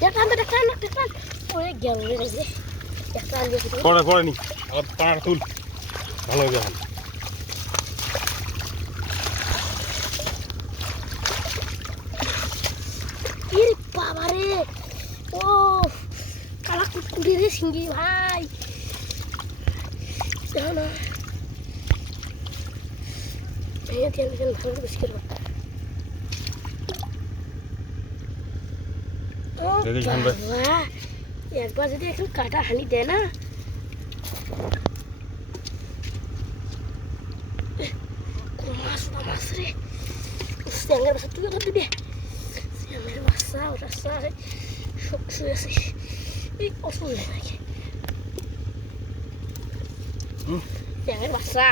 দেখান ওরে গেল রে একটা আনবে পড়েনি আবার পাড়া তুল ভালো হবে এখন ইরে বাবা রে ও কালা কুটকুটি রে সিঙ্গি ভাই না ভেঙে দিয়ে ভালো বেশি করবো একবার যদি এখন কাটা হানি দেয় না মাছ রে স্যাঙ্গের বাসা তুই ওটা দিবি স্যাঙ্গের বাসা ওটা সারে সব শুয়ে আছে এই অসুবিধা নাকি স্যাঙ্গের বাসা